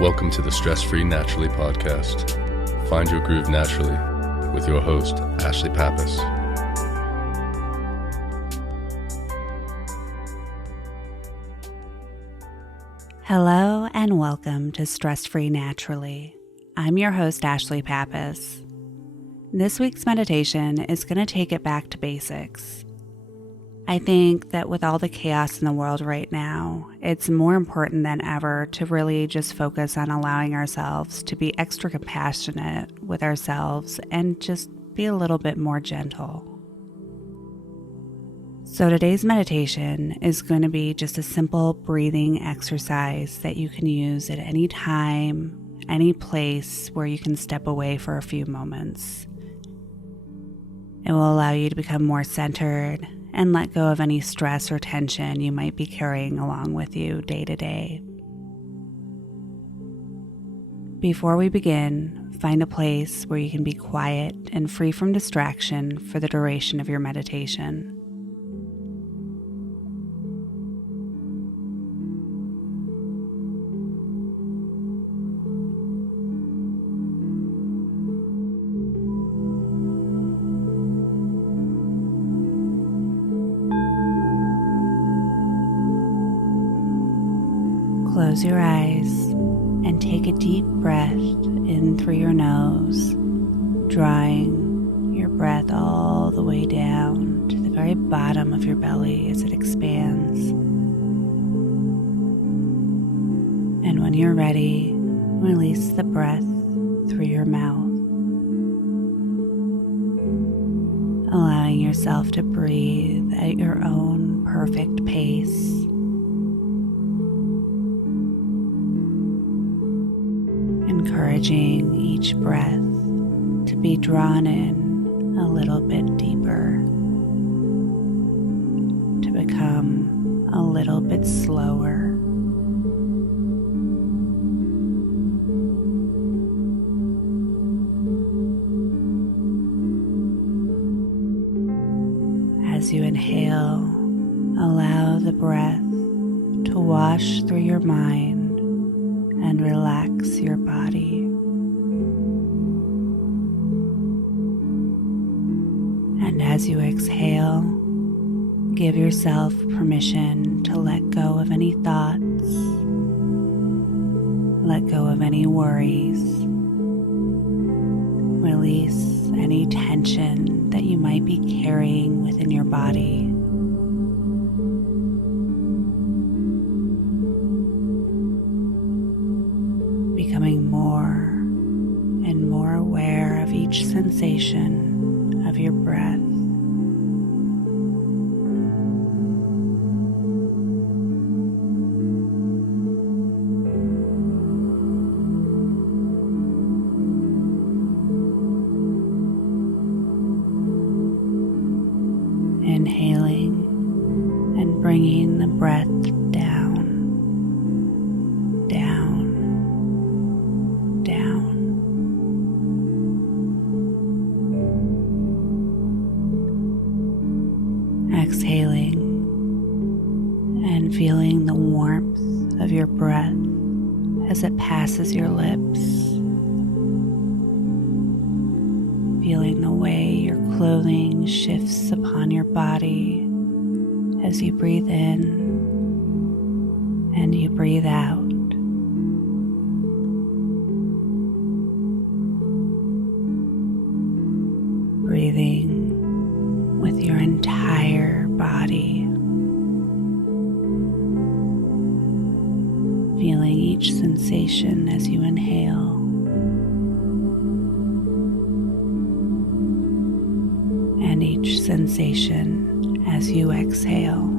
Welcome to the Stress Free Naturally podcast. Find your groove naturally with your host, Ashlie Pappas. Hello and welcome to Stress Free Naturally. I'm your host, Ashlie Pappas. This week's meditation is going to take it back to basics. I think that with all the chaos in the world right now, it's more important than ever to really just focus on allowing ourselves to be extra compassionate with ourselves and just be a little bit more gentle. So today's meditation is going to be just a simple breathing exercise that you can use at any time, any place where you can step away for a few moments. It will allow you to become more centered and let go of any stress or tension you might be carrying along with you day to day. Before we begin, find a place where you can be quiet and free from distraction for the duration of your meditation. Close your eyes and take a deep breath in through your nose, drawing your breath all the way down to the very bottom of your belly as it expands. And when you're ready, release the breath through your mouth, allowing yourself to breathe at your own perfect pace. Encouraging each breath to be drawn in a little bit deeper, to become a little bit slower. As you inhale, allow the breath to wash through your mind and relax your body. And as you exhale, give yourself permission to let go of any thoughts, let go of any worries, release any tension that you might be carrying within your body. Becoming more and more aware of each sensation of your breath. Inhaling and bringing the breath down. Exhaling and feeling the warmth of your breath as it passes your lips. Feeling the way your clothing shifts upon your body as you breathe in and you breathe out. Breathing with your entire body, feeling each sensation as you inhale, and each sensation as you exhale.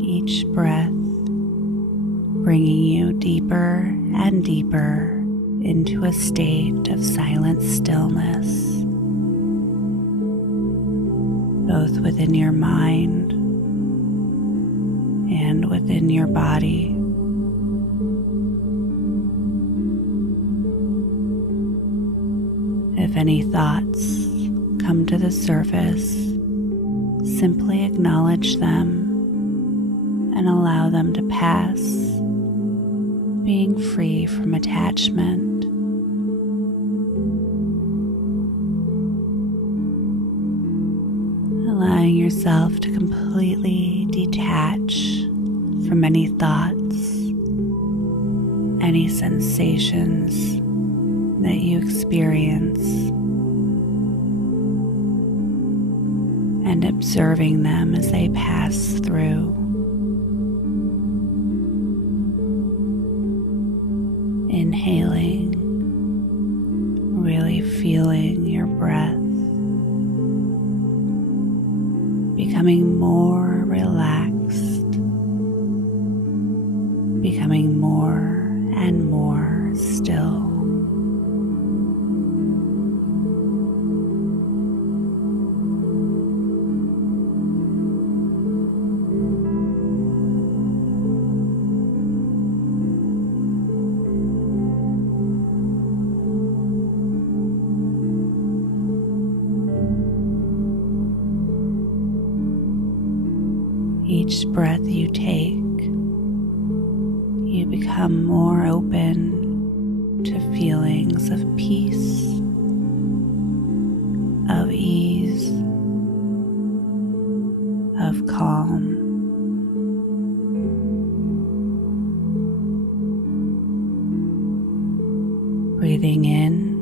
Each breath bringing you deeper and deeper into a state of silent stillness, both within your mind and within your body. any thoughts come to the surface, simply acknowledge them and allow them to pass, being free from attachment. Allowing yourself to completely detach from any thoughts, any sensations that you experience, and observing them as they pass through. Inhaling, really feeling your breath, becoming more relaxed, becoming more and more still. Each breath you take, you become more open to feelings of peace, of ease, of calm. Breathing in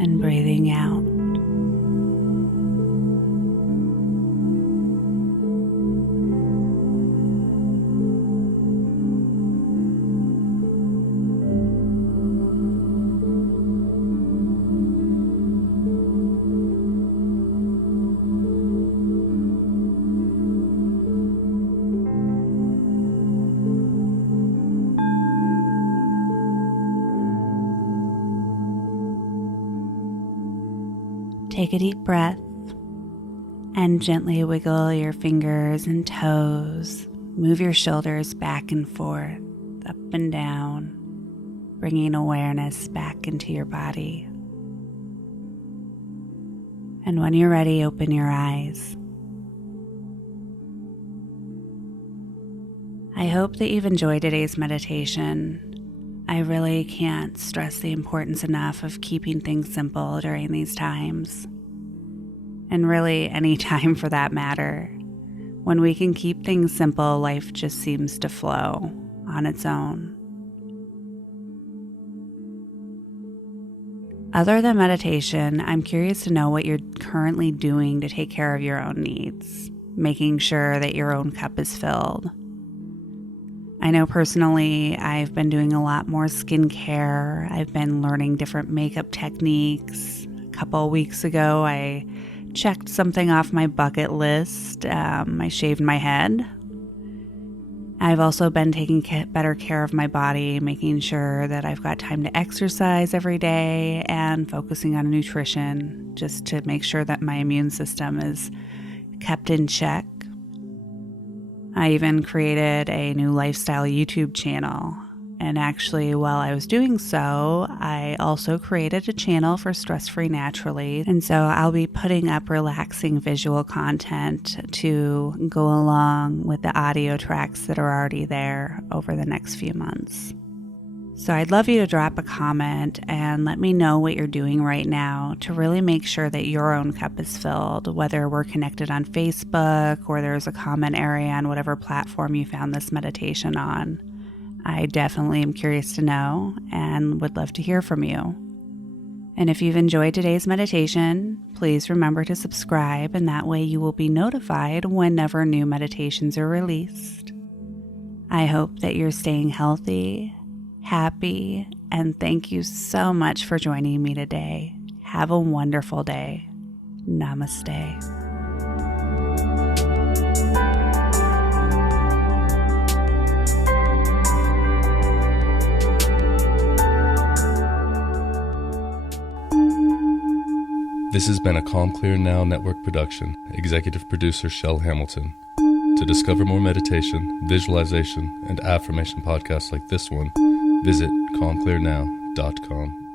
and breathing out. Take a deep breath and gently wiggle your fingers and toes. Move your shoulders back and forth, up and down, bringing awareness back into your body. And when you're ready, open your eyes. I hope that you've enjoyed today's meditation. I really can't stress the importance enough of keeping things simple during these times. And really any time for that matter. When we can keep things simple, life just seems to flow on its own. Other than meditation, I'm curious to know what you're currently doing to take care of your own needs, making sure that your own cup is filled. I know personally I've been doing a lot more skincare. I've been learning different makeup techniques. A couple of weeks ago, I checked something off my bucket list. I shaved my head. I've also been taking better care of my body, making sure that I've got time to exercise every day and focusing on nutrition just to make sure that my immune system is kept in check. I even created a new lifestyle YouTube channel. And actually, while I was doing so, I also created a channel for Stress-Free Naturally. And so I'll be putting up relaxing visual content to go along with the audio tracks that are already there over the next few months. So I'd love you to drop a comment and let me know what you're doing right now to really make sure that your own cup is filled, whether we're connected on Facebook or there's a comment area on whatever platform you found this meditation on. I definitely am curious to know and would love to hear from you. And if you've enjoyed today's meditation, please remember to subscribe, and that way you will be notified whenever new meditations are released. I hope that you're staying healthy, happy, and thank you so much for joining me today. Have a wonderful day. Namaste. This has been a Calm Clear Now Network production. Executive producer Shell Hamilton. To discover more meditation, visualization, and affirmation podcasts like this one, visit calmclearnow.com.